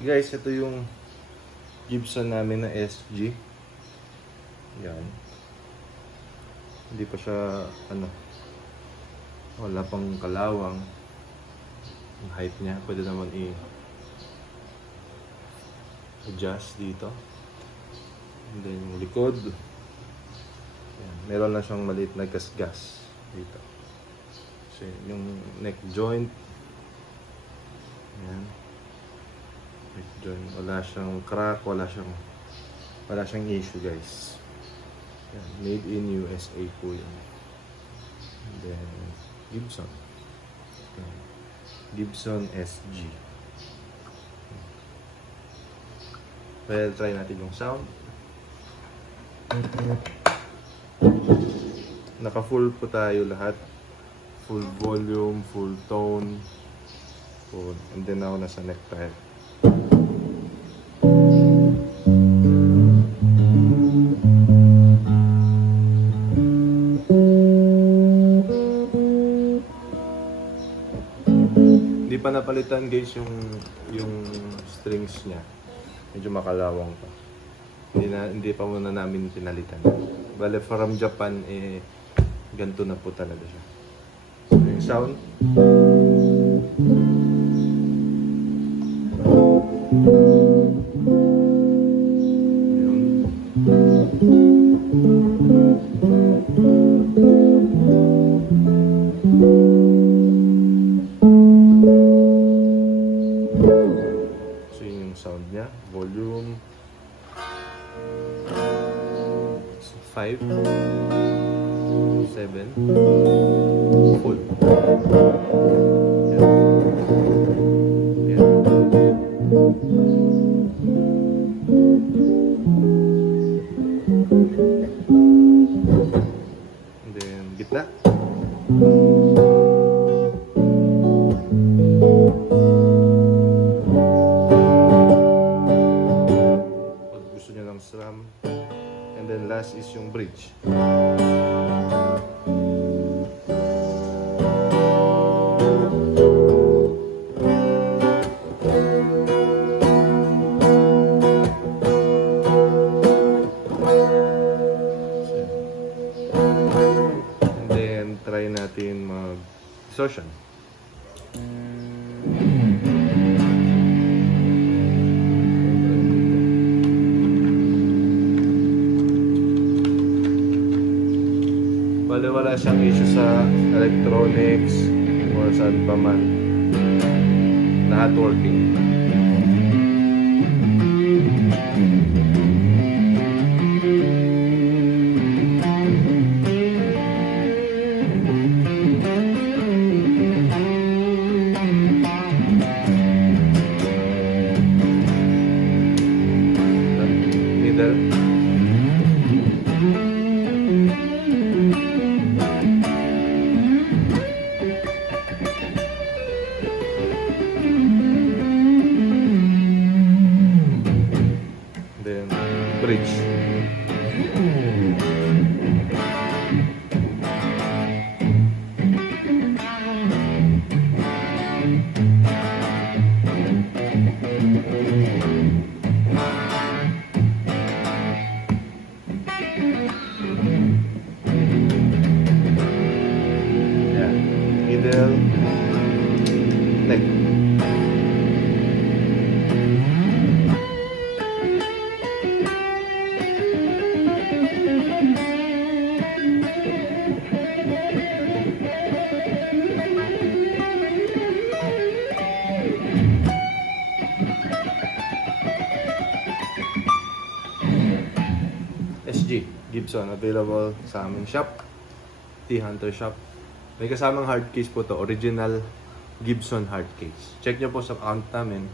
Guys, ito yung Gibson namin na SG. Yan. Hindi pa siya, wala pang kalawang. Yung height niya, pwede naman i-adjust dito. And then yung likod. Yan. Meron lang siyang maliit na gas-gas dito. So yung neck joint. Yan. Neck joint. Wala siyang crack, wala siyang issue, guys. Yan. Made in USA po yan. And then Gibson. Yan. Gibson SG. Well, try natin yung sound. Naka full po tayo lahat. Full volume, full tone. Full. And then ako nasa neck pad. Hindi pa napalitan, guys, yung strings niya. Medyo makalawang pa. Hindi pa muna namin pinalitan. Bale, from Japan, ganito na po talaga siya. So, yung sound. So, yun yung sound niya. Volume. 5, 7, full. Yan. Yan. And then gitna. Pag gusto niyo ng strum. And then last is yung bridge. And then try natin mag-distortion. Wala siyang issue sa electronics or saan pa man. Lahat working. Middle. Bridge. Yeah. Middle. Neck. SG Gibson, available sa aming shop, T-Hunter shop. May kasamang hard case po to, original Gibson hard case. Check nyo po sa account namin.